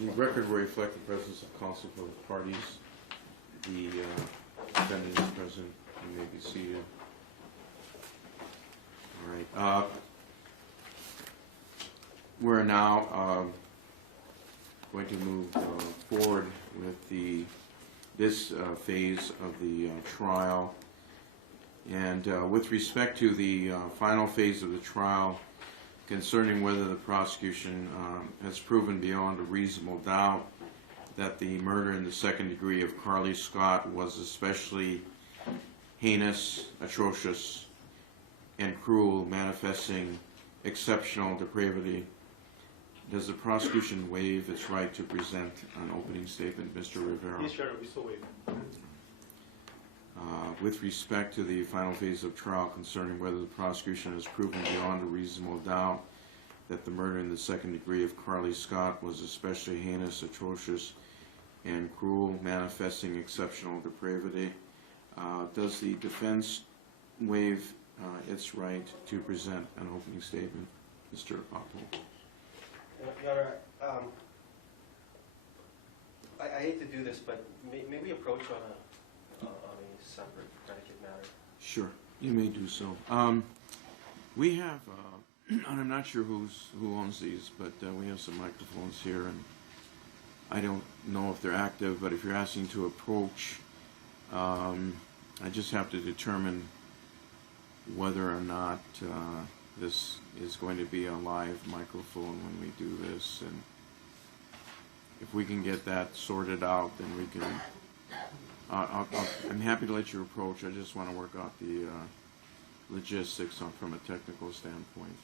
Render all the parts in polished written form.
The record will reflect the presence of counsel for the parties. The defendant is present. You may be seated. All right. We're now going to move forward with this phase of the trial. And with respect to the final phase of the trial, concerning whether the prosecution has proven beyond a reasonable doubt that the murder in the second degree of Carly Scott was especially heinous, atrocious, and cruel, manifesting exceptional depravity, does the prosecution waive its right to present an opening statement, Mr. Rivera? Yes, Your Honor, we still waive. With respect to the final phase of trial concerning whether the prosecution has proven beyond a reasonable doubt that the murder in the second degree of Carly Scott was especially heinous, atrocious, and cruel, manifesting exceptional depravity, does the defense waive its right to present an opening statement, Mr. Apopolo? Your Honor, I hate to do this, but may we approach on a separate predicate matter? Sure, you may do so. We have, and I'm not sure who owns these, but we have some microphones here, and I don't know if they're active, but if you're asking to approach, I just have to determine whether or not this is going to be a live microphone when we do this, and if we can get that sorted out, then we can. I'm happy to let you approach. I just want to work out the logistics from a technical standpoint.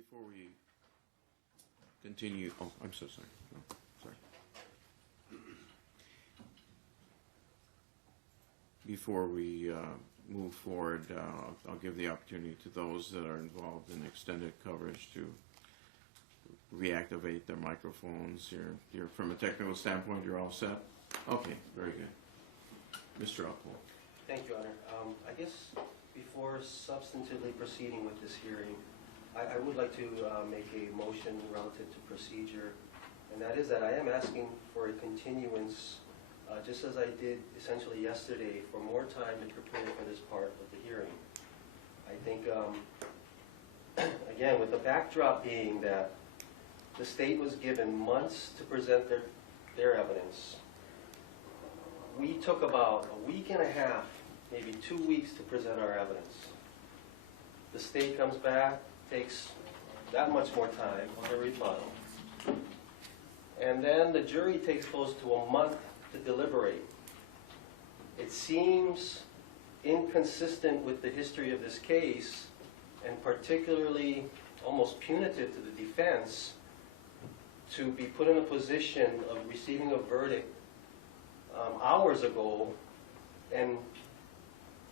Before we continue, oh, I'm so sorry. No, sorry. Before we move forward, I'll give the opportunity to those that are involved in extended coverage to reactivate their microphones. You're from a technical standpoint, you're all set? Okay, very good. Mr. Uphold. Thank you, Honor. I guess before substantively proceeding with this hearing, I would like to make a motion relative to procedure, and that is that I am asking for a continuance, just as I did essentially yesterday, for more time to prepare for this part of the hearing. I think, again, with the backdrop being that the state was given months to present their evidence, we took about a week and a half, maybe 2 weeks to present our evidence. The state comes back, takes that much more time on the rebuttal. And then the jury takes close to a month to deliberate. It seems inconsistent with the history of this case, and particularly almost punitive to the defense, to be put in a position of receiving a verdict hours ago and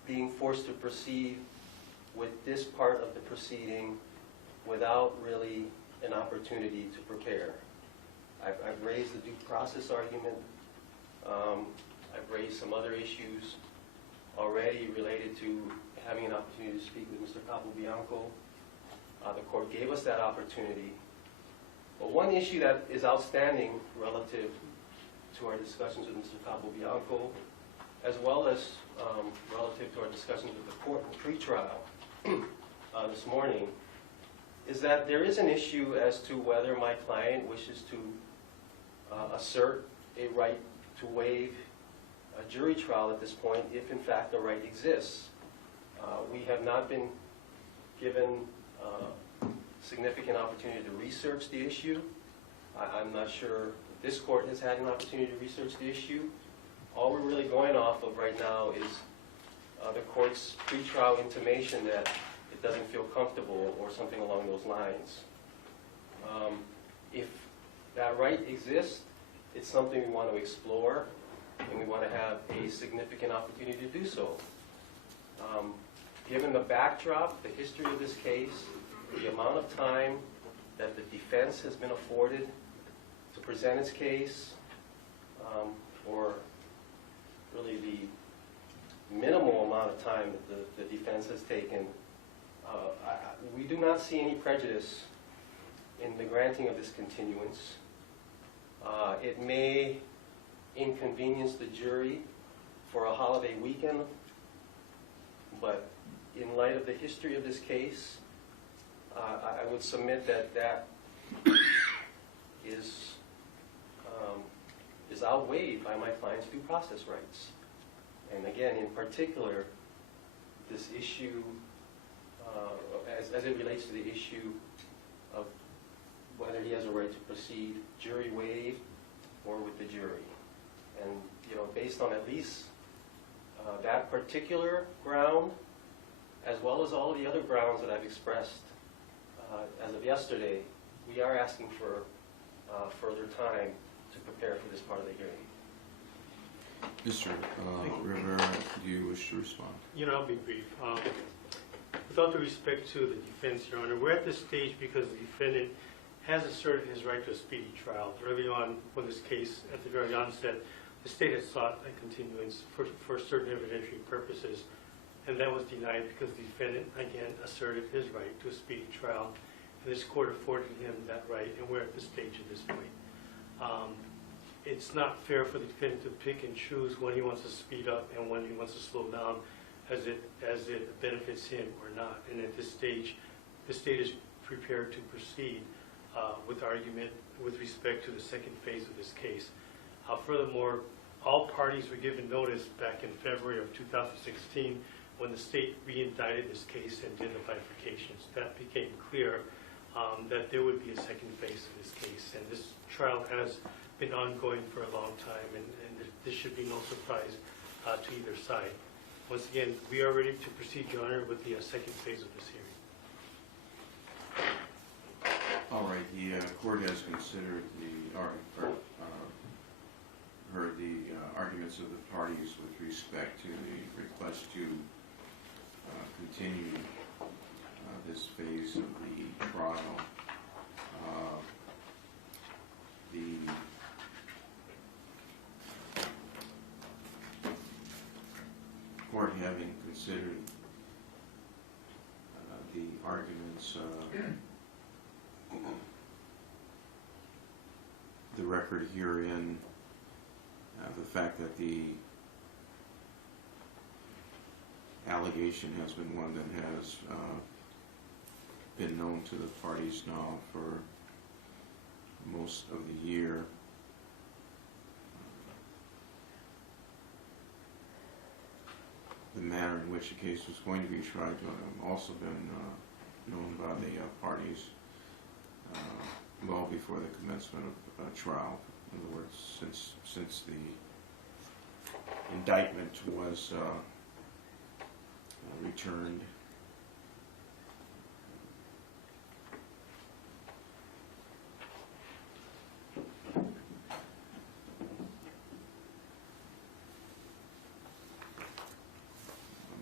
being forced to proceed with this part of the proceeding without really an opportunity to prepare. I've raised the due process argument. I've raised some other issues already related to having an opportunity to speak with Mr. Capobianco. The court gave us that opportunity. But one issue that is outstanding relative to our discussions with Mr. Capobianco, as well as relative to our discussions with the court in pre-trial this morning, is that there is an issue as to whether my client wishes to assert a right to waive a jury trial at this point, if in fact the right exists. We have not been given significant opportunity to research the issue. I'm not sure if this court has had an opportunity to research the issue. All we're really going off of right now is the court's pre-trial intimation that it doesn't feel comfortable or something along those lines. If that right exists, it's something we want to explore, and we want to have a significant opportunity to do so. Given the backdrop, the history of this case, the amount of time that the defense has been afforded to present its case, or really the minimal amount of time that the defense has taken, we do not see any prejudice in the granting of this continuance. It may inconvenience the jury for a holiday weekend, but in light of the history of this case, I would submit that that is outweighed by my client's due process rights. And again, in particular, this issue, as it relates to the issue of whether he has a right to proceed jury waived or with the jury. And, based on at least that particular ground, as well as all of the other grounds that I've expressed as of yesterday, we are asking for further time to prepare for this part of the hearing. Mr. Rivera, do you wish to respond? I'll be brief. With all due respect to the defense, Your Honor, we're at this stage because the defendant has asserted his right to a speedy trial. Early on, when this case, at the very onset, the state had sought a continuance for certain evidentiary purposes, and that was denied because the defendant, again, asserted his right to a speedy trial, and this court afforded him that right, and we're at this stage at this point. It's not fair for the defendant to pick and choose when he wants to speed up and when he wants to slow down as it benefits him or not. And at this stage, the state is prepared to proceed with argument with respect to the second phase of this case. Furthermore, all parties were given notice back in February of 2016 when the state re-indicted this case and did the bifurcations. That became clear that there would be a second phase of this case. And this trial has been ongoing for a long time, and this should be no surprise to either side. Once again, we are ready to proceed, Your Honor, with the second phase of this hearing. court has considered heard the arguments of the parties with respect to the request to continue this phase of the trial. The court, having considered the arguments, the record herein, the fact that the allegation has been one that has been known to the parties now for most of the year. The manner in which the case was going to be tried also been known by the parties well before the commencement of trial. In other words, since the indictment was returned.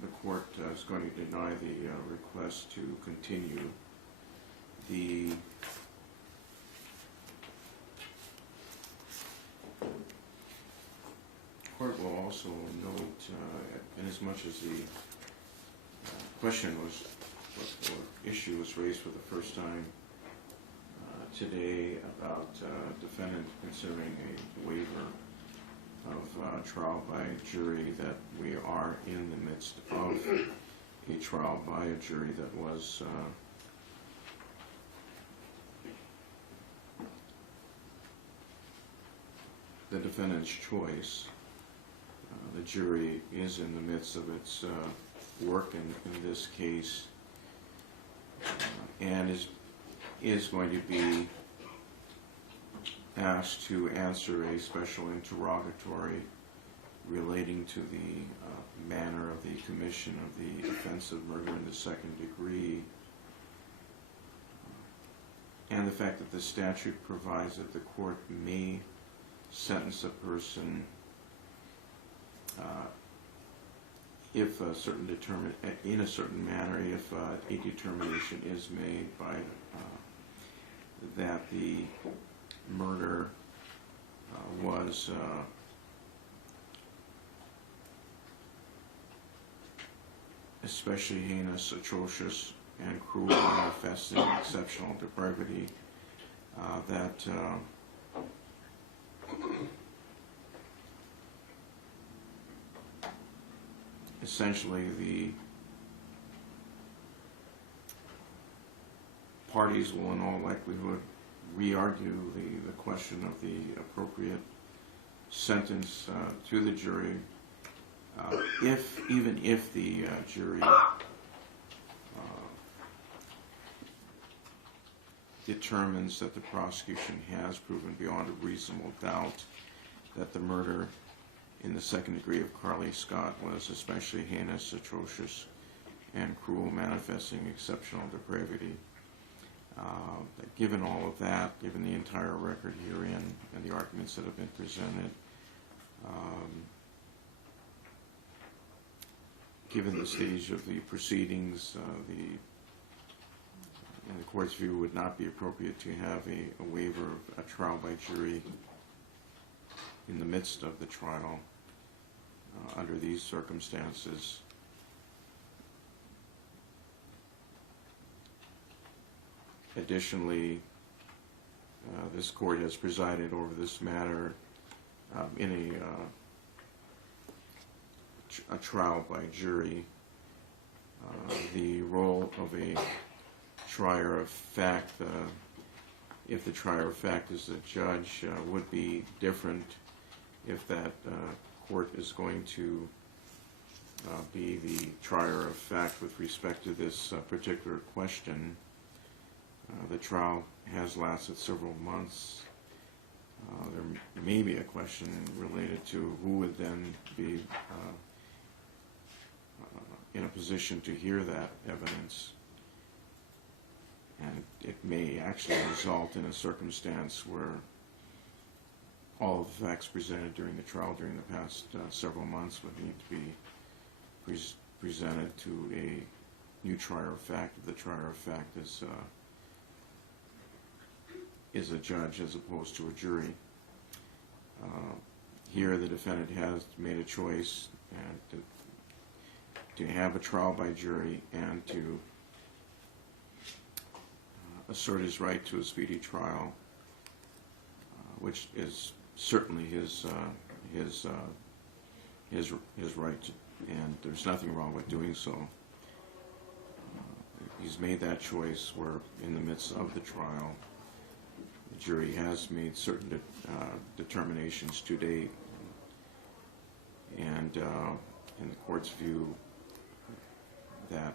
The court is going to deny the request to continue. The court will also note, inasmuch as the question or issue was raised for the first time today about defendant considering a waiver of trial by jury, that we are in the midst of a trial by a jury that was the defendant's choice. The jury is in the midst of its work in this case, and is going to be asked to answer a special interrogatory relating to the manner of the commission of the offense of murder in the second degree, and the fact that the statute provides that the court may sentence a person if a certain in a certain manner, if a determination is made by that the murder was especially heinous, atrocious, and cruel, manifesting exceptional depravity, that essentially the parties will in all likelihood re-argue the question of the appropriate sentence to the jury, even if the jury determines that the prosecution has proven beyond a reasonable doubt that the murder in the second degree of Carly Scott was especially heinous, atrocious, and cruel, manifesting exceptional depravity. Given all of that, given the entire record herein and the arguments that have been presented, given the stage of the proceedings, in the court's view, it would not be appropriate to have a waiver of a trial by jury in the midst of the trial under these circumstances. Additionally, this court has presided over this matter in a trial by jury. The role of a trier of fact, if the trier of fact is the judge, would be different if that court is going to be the trier of fact with respect to this particular question. The trial has lasted several months. There may be a question related to who would then be in a position to hear that evidence, and it may actually result in a circumstance where all of the facts presented during the trial during the past several months would need to be presented to a new trier of fact. The trier of fact is a judge as opposed to a jury. Here the defendant has made a choice to have a trial by jury and to assert his right to a speedy trial, which is certainly his right to, and there's nothing wrong with doing so. He's made that choice. We're in the midst of the trial. The jury has made certain determinations to date, and in the court's view, that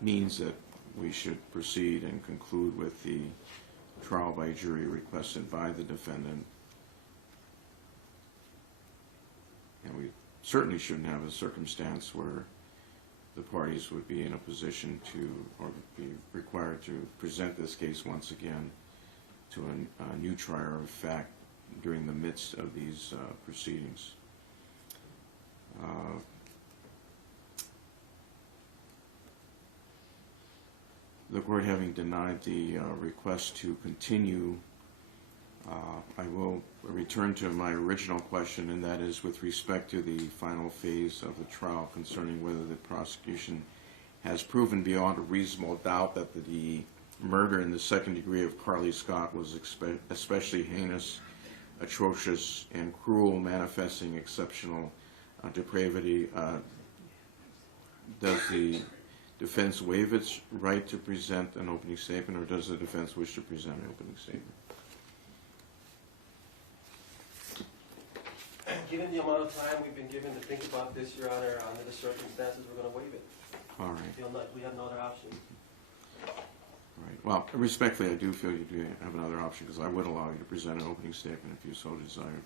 means that we should proceed and conclude with the trial by jury requested by the defendant. And we certainly shouldn't have a circumstance where the parties would be in a position to, or be required to present this case once again to a new trier of fact during the midst of these proceedings. The court having denied the request to continue, I will return to my original question, and that is with respect to the final phase of the trial concerning whether the prosecution has proven beyond a reasonable doubt that the murder in the second degree of Carly Scott was especially heinous, atrocious, and cruel, manifesting exceptional depravity. Does the defense waive its right to present an opening statement, or does the defense wish to present an opening statement? Given the amount of time we've been given to think about this, Your Honor, under the circumstances, we're going to waive it. All right. We have no other option. Right. Well, respectfully, I do feel you do have another option, because I would allow you to present an opening statement if you so desired.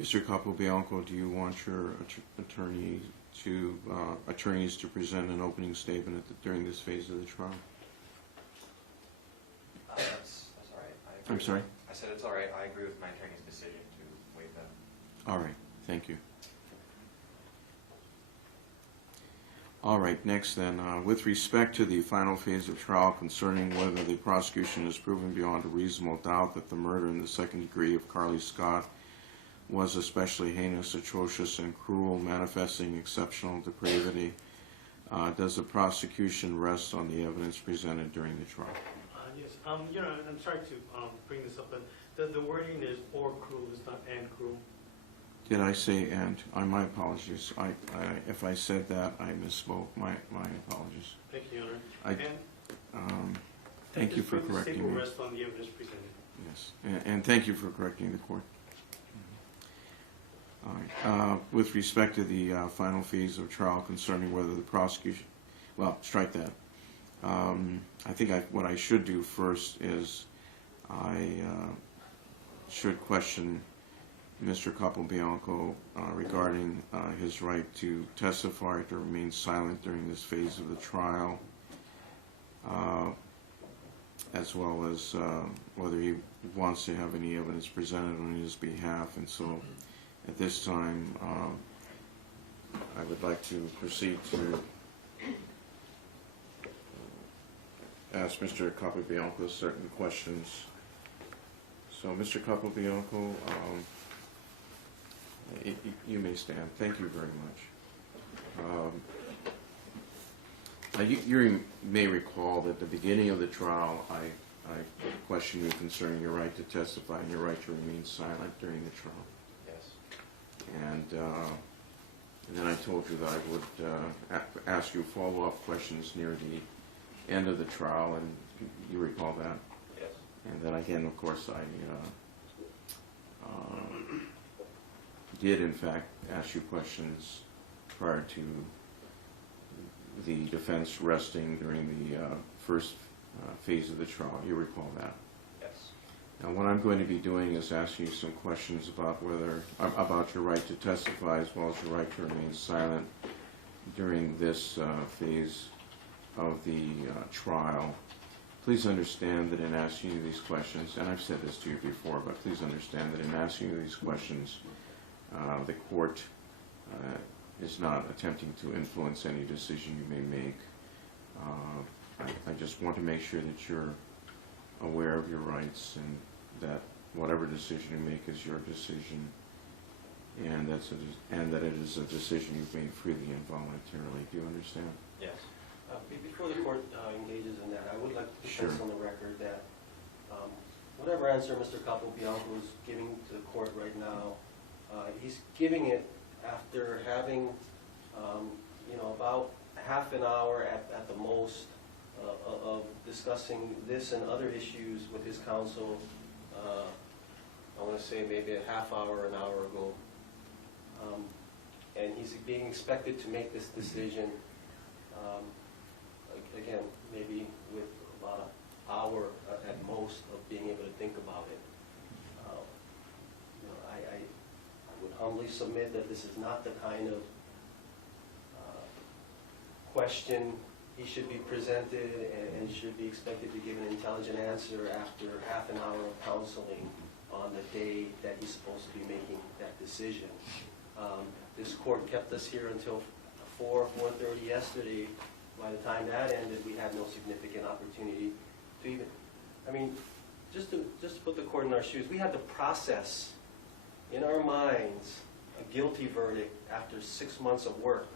Mr. Capobianco, do you want your attorneys to present an opening statement during this phase of the trial? That's all right. I'm sorry? I said it's all right. I agree with my attorney's decision to waive that. All right. Thank you. All right. Next, then, with respect to the final phase of trial concerning whether the prosecution has proven beyond a reasonable doubt that the murder in the second degree of Carly Scott was especially heinous, atrocious, and cruel, manifesting exceptional depravity, does the prosecution rest on the evidence presented during the trial? Yes. You know, I'm sorry to bring this up, but the wording is "or cruel," it's not "and cruel." Did I say "and"? My apologies. If I said that, I misspoke. My apologies. Thank you, Your Honor. Thank you for correcting me. Rest on the evidence presented. Yes, and thank you for correcting the court. All right. With respect to the final phase of trial concerning whether the prosecution, well, strike that. I think what I should do first is I should question Mr. Capobianco regarding his right to testify, to remain silent during this phase of the trial, as well as whether he wants to have any evidence presented on his behalf. And so at this time, I would like to proceed to ask Mr. Capobianco certain questions. So, Mr. Capobianco, you may stand. Thank you very much. You may recall that at the beginning of the trial, I questioned you concerning your right to testify and your right to remain silent during the trial. Yes. And And then I told you that I would ask you follow-up questions near the end of the trial, and you recall that? Yes. And then again, of course, I did in fact ask you questions prior to the defense resting during the first phase of the trial. You recall that? Yes. Now, what I'm going to be doing is asking you some questions about about your right to testify, as well as your right to remain silent during this phase of the trial. Please understand that in asking you these questions, and I've said this to you before, but please understand that in asking you these questions, the court is not attempting to influence any decision you may make. I just want to make sure that you're aware of your rights, and that whatever decision you make is your decision, and that it is a decision you've made freely and voluntarily. Do you understand? Yes. Before the court engages in that, I would like to put this on the record that whatever answer Mr. Capobianco is giving to the court right now, he's giving it after having, about half an hour at the most of discussing this and other issues with his counsel. I want to say maybe a half hour, an hour ago. And he's being expected to make this decision, again, maybe with about an hour at most of being able to think about it. I would humbly submit that this is not the kind of question he should be presented and should be expected to give an intelligent answer after half an hour of counseling on the day that he's supposed to be making that decision. This court kept us here until 4:30 yesterday. By the time that ended, we had no significant opportunity to even, just to put the court in our shoes, we had to process in our minds a guilty verdict after 6 months of work,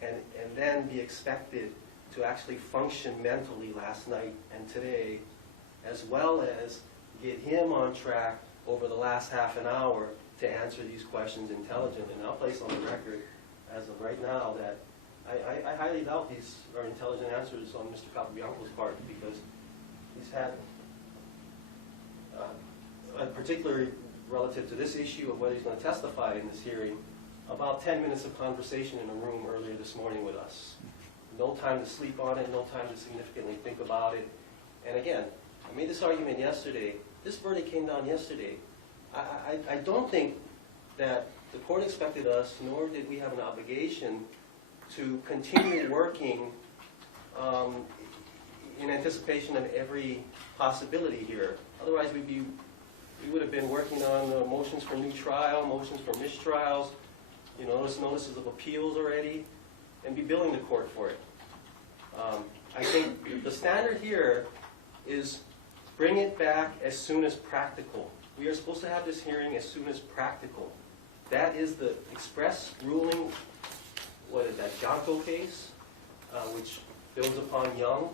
and then be expected to actually function mentally last night and today, as well as get him on track over the last half an hour to answer these questions intelligently. And I'll place on the record, as of right now, that I highly doubt these are intelligent answers on Mr. Capobianco's part, because he's had, particularly relative to this issue of whether he's going to testify in this hearing, about 10 minutes of conversation in a room earlier this morning with us. No time to sleep on it, no time to significantly think about it. And again, I made this argument yesterday. This verdict came down yesterday. I don't think that the court expected us, nor did we have an obligation, to continue working in anticipation of every possibility here. Otherwise, we would have been working on motions for new trial, motions for mistrials, notices of appeals already, and be billing the court for it. I think the standard here is bring it back as soon as practical. We are supposed to have this hearing as soon as practical. That is the express ruling. What is that, Jonko case, which builds upon Young?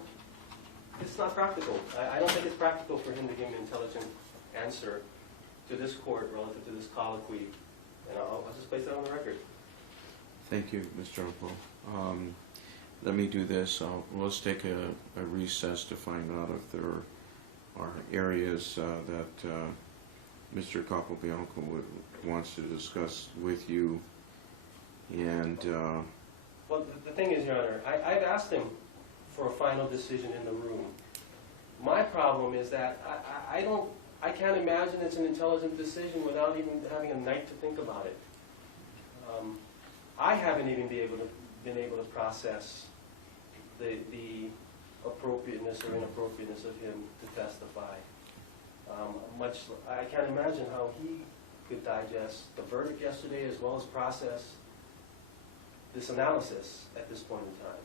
It's not practical. I don't think it's practical for him to give an intelligent answer to this court relative to this colloquy. And I'll just place that on the record. Thank you, Mr. Opo. Let me do this. Let's take a recess to find out if there are areas that Mr. Capobianco wants to discuss with you. And well, the thing is, Your Honor, I've asked him for a final decision in the room. My problem is that I can't imagine it's an intelligent decision without even having a night to think about it. I haven't even been able to process the appropriateness or inappropriateness of him to testify. I can't imagine how he could digest the verdict yesterday as well as process this analysis at this point in time.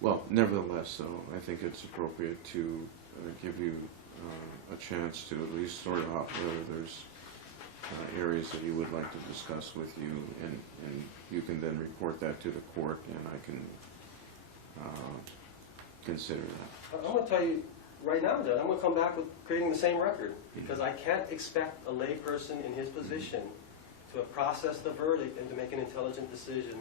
well, nevertheless, though, I think it's appropriate to give you a chance to at least sort out whether there's areas that you would like to discuss with you, and you can then report that to the court, and I can consider that. I'm going to tell you right now, Judge, I'm going to come back with creating the same record, because I can't expect a layperson in his position to process the verdict and to make an intelligent decision